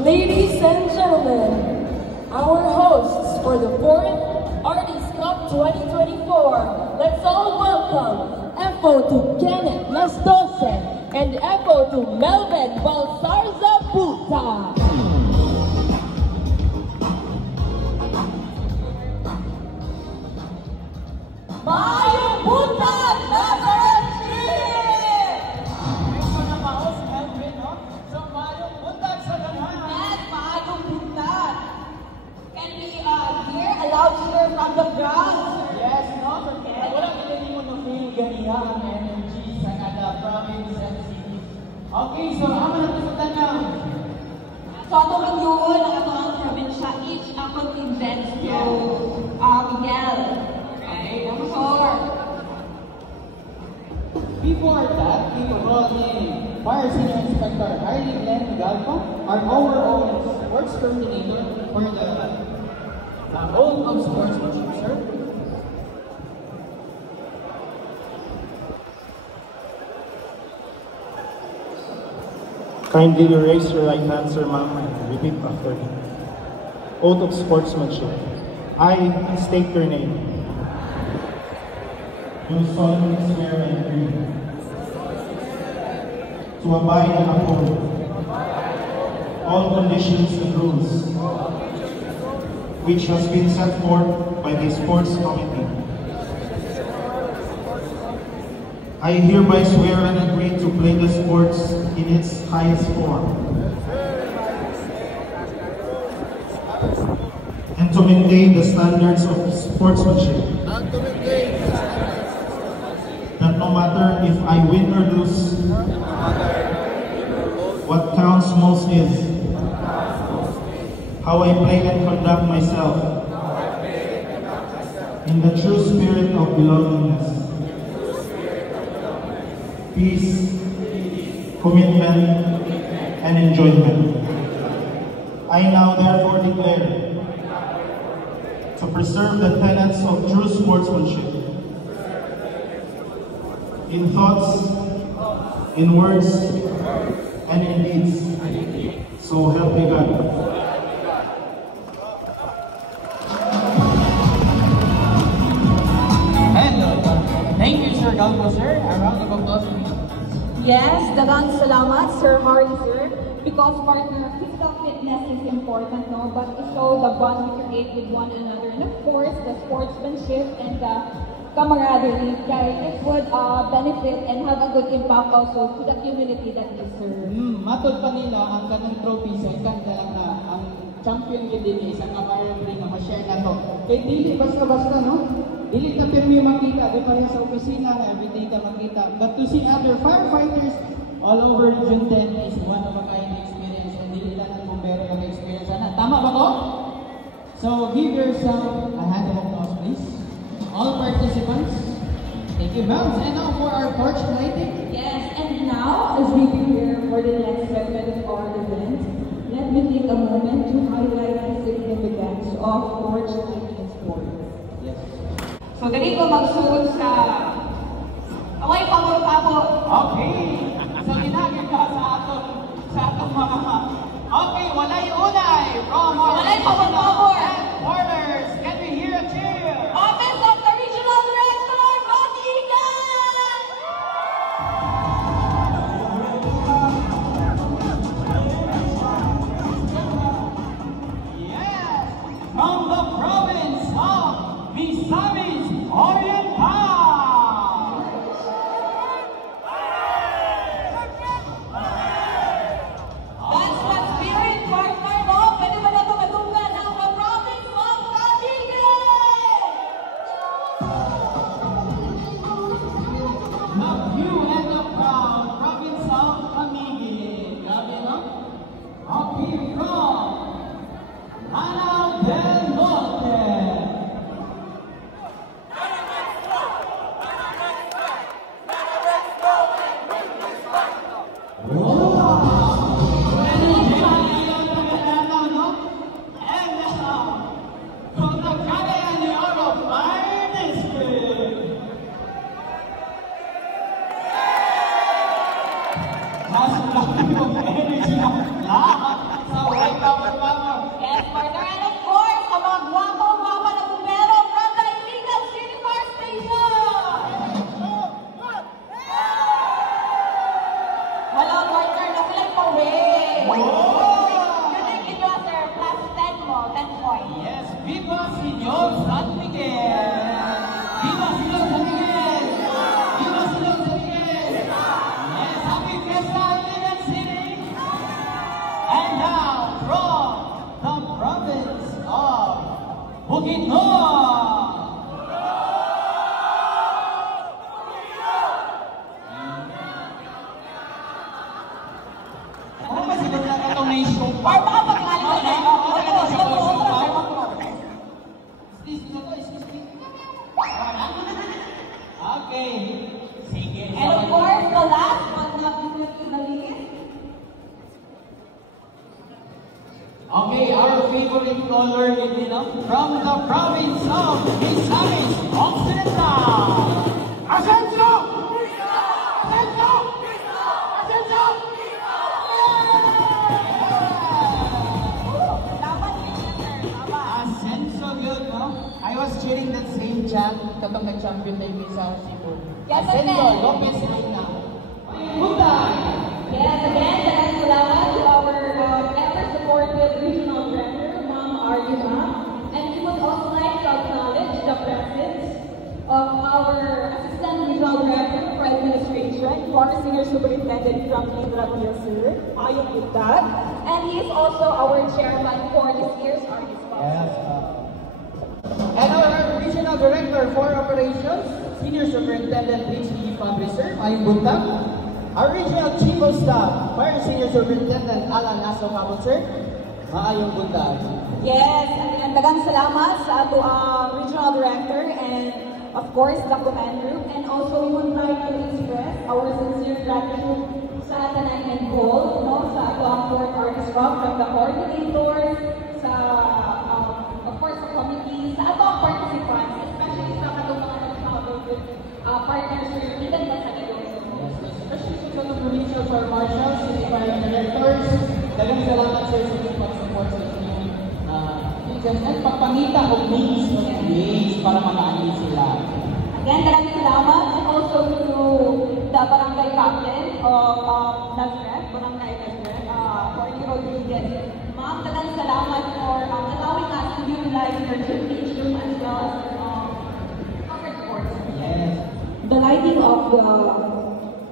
Ladies and gentlemen, our hosts for the 4th Artist Cup 2024, let's all welcome FO to Kenneth Lastose and FO to Melvin Balsarza Puta. Mayong buntag, Nazareth Street! Gusto na ba si Melvin, no? So, mayong buntag sa dalahan. Yes, maayong buntag. Can we hear a loud cheer from the ground? Yes, no? So, wala kita mo no feel ganiya ang energy sa kada province and city. Okay, so ako na sa tanang. So, ato rin yun, ang atong probinsya, each contingent to Miguel. Okay, sure. Before that, we will call in Fire Senior Inspector Harley Glenn Galpo, our overall sports coordinator for the role of sportsmanship, sir. Kindly raise your right hand, sir, ma'am, and repeat after me. Oath of sportsmanship. I state your name. Do solemnly swear and agree to abide and uphold all conditions and rules which has been set forth by the sports committee. I hereby swear and agree to play the sports in its highest form and to maintain the standards of sportsmanship. That no matter if I win or lose, what counts most is how I play and conduct myself in the true spirit of belongingness, peace, commitment, and enjoyment. I now therefore declare to preserve the tenets of true sportsmanship in thoughts, in words, and in deeds. So help me God. Thank you, Sir Galpo, sir. A round of applause, please. Yes, dagang salamat, Sir Harley, sir. Because partner, physical fitness is important, no? But to show the bond we create with one another. And of course, the sportsmanship and the camaraderie, kaya it would benefit and have a good impact also to the community that we serve. Matod pa nila ang kanang trophy sa kanda na ang champion yun din sa kamayang ring na ma-share na to. Kaya dili basta-basta, no? Dili ka pero yung makita, di pa rin sa opisina na everyday ka makita. But to see other firefighters all over Region 10 is one of a kind experience and dili lang ang bumbero yung experience. Tama ba ko? So give yourself a hand of applause, please. All participants, thank you, Melvs. And now for our torch lighting. Yes, and now, as we prepare for the next segment of our event, let me take a moment to highlight the significance of torch lighting sports. Yes. So, ganito magsuot sa away pabo-pabo. Okay. So ginagin ka sa atong mga okay, walay unay from our Walay pabo-pabo. headquarters. Can we hear a cheer? Office of the Regional Director, Matigan! Yes, from the province of Misamis Oriental. That's what spirit partner mo. Pwede ba na tumatunggan ang province of Matigan? The view and the proud province of Camiguin. Grabe, no? Okay, from Lanao del Norte. From the Cagayan de Oro Fire District. Mas laki yung energy ng lahat sa Unique in your sir, plus 10 mo, 10 points. Yes, Viva Señor San Miguel! Viva Señor San Miguel! Viva Señor San Miguel! Yes, happy Fiesta Iligan City! And now, from the province of Bukidnon! Ano ba sila na itong nation? Or baka pagkakalito na. Okay. Sige. And of course, the last but not the least. Okay, our favorite color is from the province of Misamis Occidental. Ascenso! Ascenso! Ascenso! Dapat din siya, sir. Tama. Ascenso, good, no? I was cheering that same chant katong nag-champion na yung sa Cebu. Yes, Ascenso, okay. Lopez Reina. Punta! Yes, again, maraming salamat to our ever-supported regional director, Ma'am Arjuna. And we would also like to acknowledge the presence of our Assistant Regional Director for Administration, former Senior Superintendent Franklin Rapiel, sir. Ayong with that. And he is also our chairman for this year's Artist Yes. Festival. And our Regional Director for Operations, Senior Superintendent Rich E. Fabricer, Mayong Buntag. Our Regional Chief of Staff, Fire Senior Superintendent Alan Aso Kabutser, Maayong Buntag. Yes, and dagang salamat sa ato ang regional director and of course the command group, and also we would like to express our sincere gratitude sa tanan involved, no, sa ato ang Port Artist Rock, from the coordinators, sa of course sa committee, sa ato ang participants, especially sa katong mga nag-travel with partners here, even sa Sanidor. Especially sa mga provincial fire marshals, city fire directors, dagang salamat sa inyong pag-support sa inyong agents at pagpangita o means para makaanil sila. Again, maraming salamat, and also to the barangay captain of Nazareth, Barangay Nazareth, Jorge Rodriguez. Ma'am, maraming salamat for allowing us to utilize your vintage room as well as covered courts. Yes. The lighting of the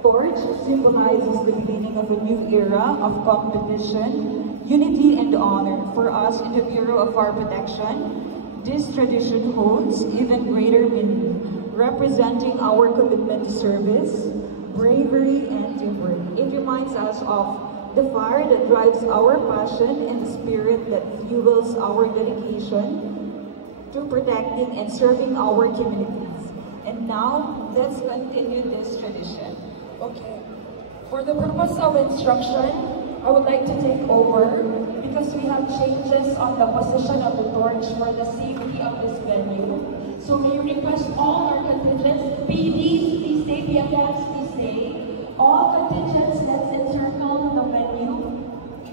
torch symbolizes the beginning of a new era of competition, unity, and honor. For us in the Bureau of Fire Protection, this tradition holds even greater meaning, representing our commitment to service, bravery, and teamwork. It reminds us of the fire that drives our passion and the spirit that fuels our dedication to protecting and serving our communities. And now, let's continue this tradition. Okay. For the purpose of instruction, I would like to take over because we have changes on the position of the torch for the safety of this venue. So may we request all our contingents, PDs, please stay, PFFs, please stay. All contingents, let's encircle the venue.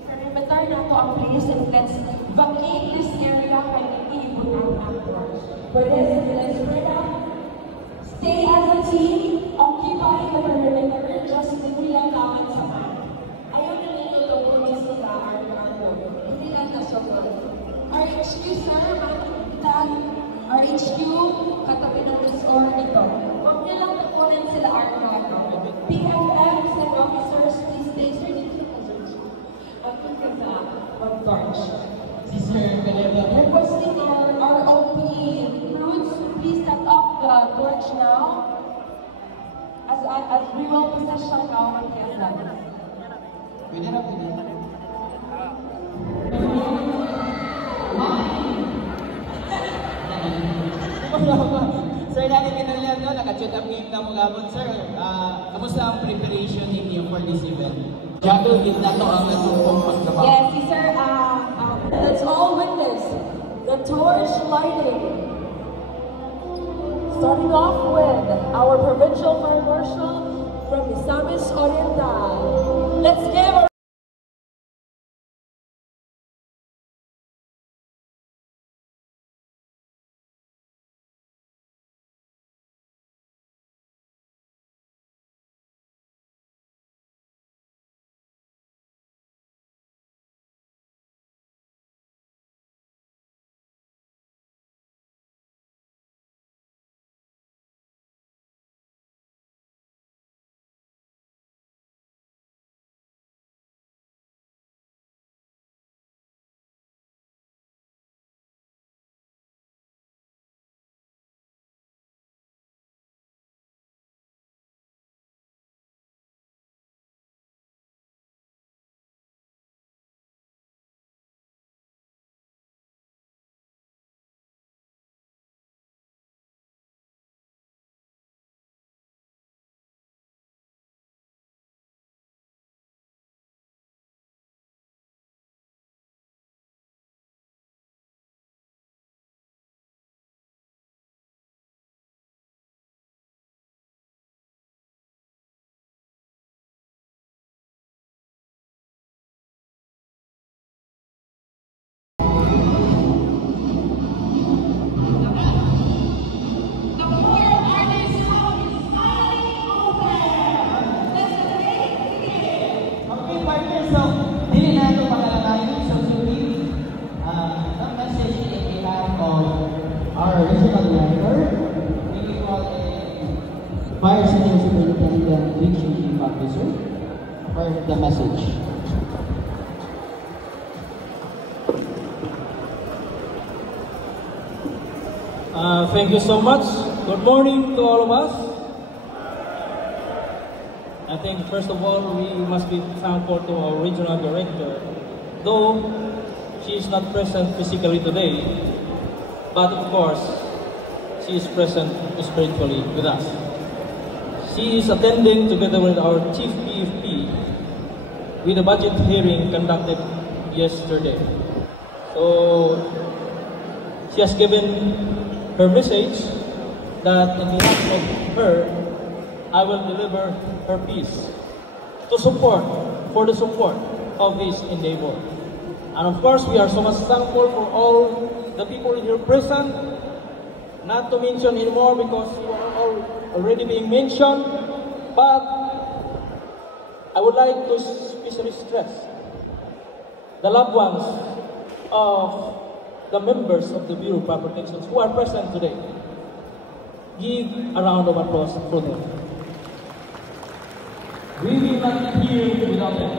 Perimeter na to ang place and let's vacate this area kaya iibutan ang torch. Pwede, let's spread out. Stay as a team, occupy the perimeter, just hindi lang naman sa man. Ayaw na ninyo ito kung gusto sa Armando. Hindi lang na siya po. RHQ, sir, makikitag. RHQ, katabi ng resort ito. Huwag niyo lang tapunin sila Armando. PFMs and officers, please stay. Sir, dito na po, sir. Ang ka sa torch. Si Sir Galera. Requesting our ROP crews, please set up the torch now as we will position now on the flag. Pwede na, pwede. Sir, dahil kinalian no, naka-chat up game na mga abon, sir. Kamusta ang preparation ninyo for this event? Juggle din na to ang natupong pagtrabaho. Yes, si sir, Let's all witness the torch lighting. Starting off with our provincial fire marshal from Misamis Oriental. Let's give a Fire Senior Superintendent Richie Officer for the message. Thank you so much. Good morning to all of us. I think first of all we must be thankful to our regional director, though she is not present physically today, but of course she is present spiritually with us. She is attending together with our Chief PFP with the budget hearing conducted yesterday. So she has given her message that in behalf of her, I will deliver her piece to support, for the support of this endeavor. And of course, we are so much thankful for all the people here present, not to mention anymore because you are all already being mentioned, but I would like to especially stress the loved ones of the members of the Bureau of Fire Protection who are present today. Give a round of applause for them. We will not be here without them.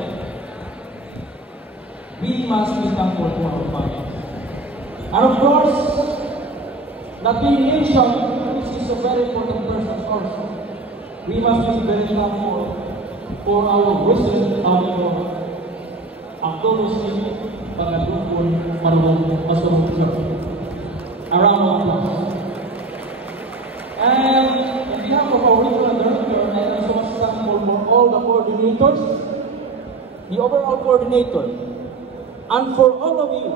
We must be thankful to our fire. And of course, not being mentioned, this is a very important person also. We must be very thankful for our resident auditor, Abdul Pagdukul Marulong Masumukyo. A round of applause. And on behalf of our regional director, I am so much thankful for all the coordinators, the overall coordinator, and for all of you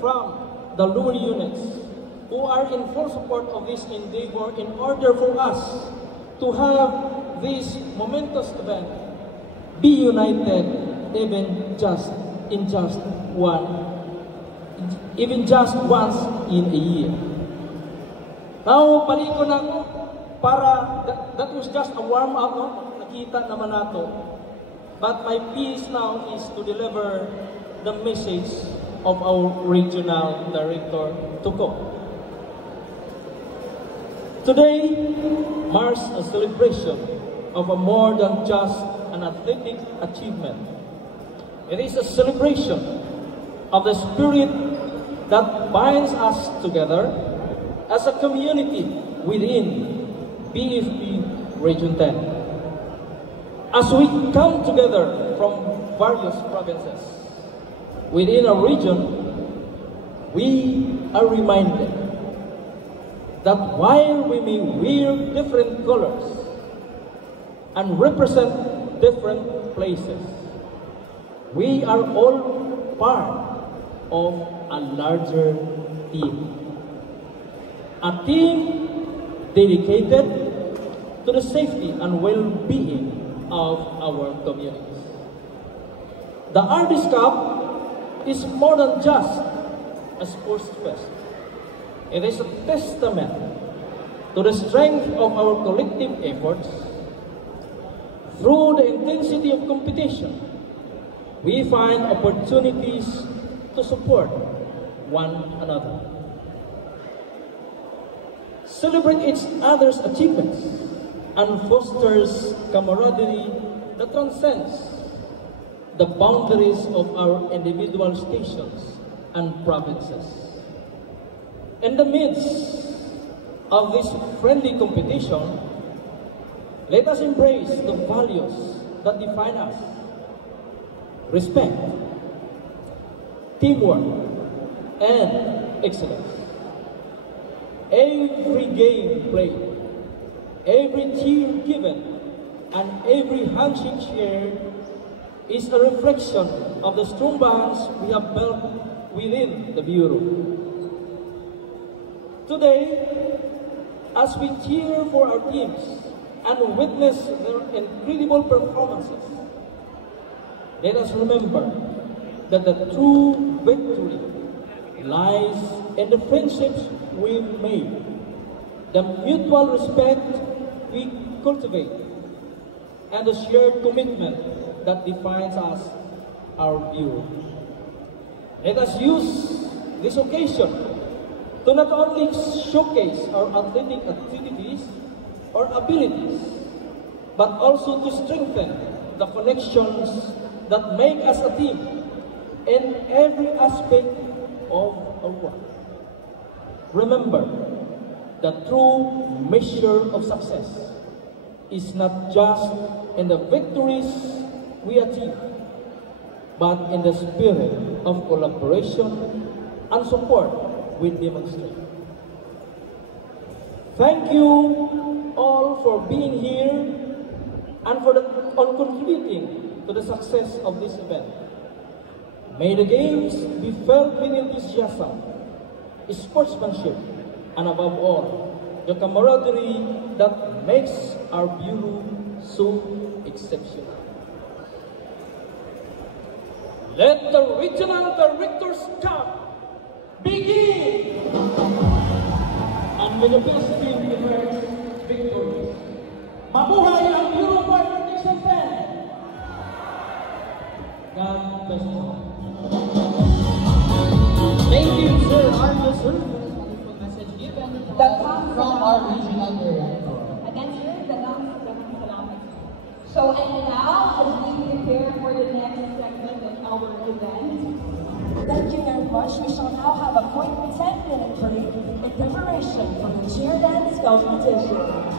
from the lower units who are in full support of this endeavor in order for us to have this momentous event be united even just once in a year. Now, paliko na ako para, that was just a warm-up, no? Nakita naman nato. But my piece now is to deliver the message of our regional director, Tuko. Today marks a celebration of a more than just an athletic achievement. It is a celebration of the spirit that binds us together as a community within BFP Region 10. As we come together from various provinces within a region, we are reminded that while we may wear different colors and represent different places, we are all part of a larger team. A team dedicated to the safety and well-being of our communities. The Artis Cup is more than just a sports fest. It is a testament to the strength of our collective efforts. Through the intensity of competition, we find opportunities to support one another, celebrate each other's achievements, and fosters camaraderie that transcends the boundaries of our individual stations and provinces. In the midst of this friendly competition, let us embrace the values that define us: respect, teamwork, and excellence. Every game played, every cheer given, and every handshake shared is a reflection of the strong bonds we have built within the Bureau. Today, as we cheer for our teams and witness their incredible performances, let us remember that the true victory lies in the friendships we made, the mutual respect we cultivate, and the shared commitment that defines us, our Bureau. Let us use this occasion to not only showcase our athletic activities or abilities, but also to strengthen the connections that make us a team in every aspect of our work. Remember, the true measure of success is not just in the victories we achieve, but in the spirit of collaboration and support we demonstrate. Thank you all for being here and for contributing to the success of this event. May the games be filled with enthusiasm, sportsmanship, and above all, the camaraderie that makes our Bureau so exceptional. Let the Regional Directors Cup begin! And may the best team emerge victorious. Mabuhay ang Bureau for Protection 10! God bless you all. Thank you, Sir Arlo, sir, for this wonderful message given from our regional director. Again, sir, dagang salamat. So, and now, as we prepare for the next segment of our event, Thank you very much. We shall now have a quick 10-minute break in preparation for the cheer dance competition.